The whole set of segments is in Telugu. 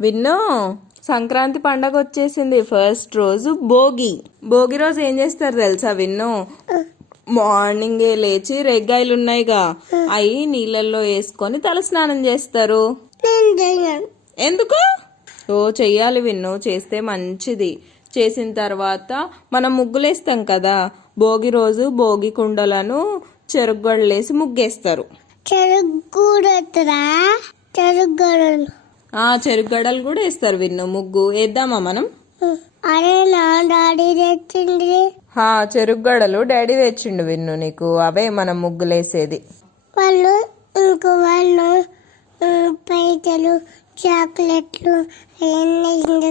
విన్నో, సంక్రాంతి పండగ వచ్చేసింది. ఫస్ట్ రోజు భోగి. భోగి రోజు ఏం చేస్తారు తెలుసా విన్నో? మార్నింగే లేచి రేగ్గాయలు ఉన్నాయిగా, అవి నీళ్ళల్లో వేసుకొని తల స్నానం చేస్తారు. ఎందుకు? ఓ చెయ్యాలి విన్ను, చేస్తే మంచిది. చేసిన తర్వాత మనం ముగ్గులేస్తాం కదా, భోగి రోజు భోగి కుండలను చెరుగడలేసి ముగ్గేస్తారు. చెరుగడలు కూడా వేస్తారు విన్ను. ముగ్గు వేద్దామా మనం? చెరుగడలు డాడీ తెచ్చిండు విన్ను నీకు. అవే మనం ముగ్గులేసేది. వాళ్ళు పైసలు చాక్లెట్లు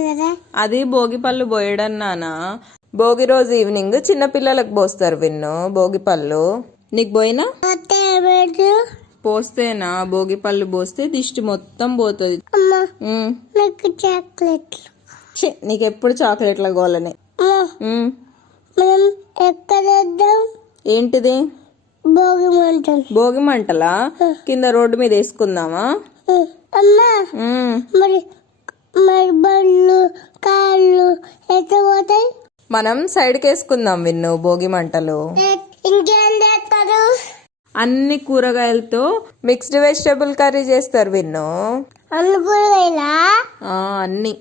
కదా. అది భోగి పళ్ళు పోయడం నానా. భోగి రోజు ఈవినింగ్ చిన్న పిల్లలకు పోస్తారు విన్ను భోగి పళ్ళు. నీకు పోయినా? పోస్తేనా? భోగి పళ్ళు పోస్తే దిష్టి మొత్తం పోతుంది. నీకు ఎప్పుడు చాక్లెట్ల గోలనే. ఏంటిది? భోగి మంటలా? కింద రోడ్డు మీద వేసుకుందామా? మనం సైడ్కి వేసుకుందాం విన్ను భోగి మంటలు. అన్ని కూరగాయలతో మిక్స్డ్ వెజిటబుల్ కర్రీ చేస్తారు విన్ను. అన్ని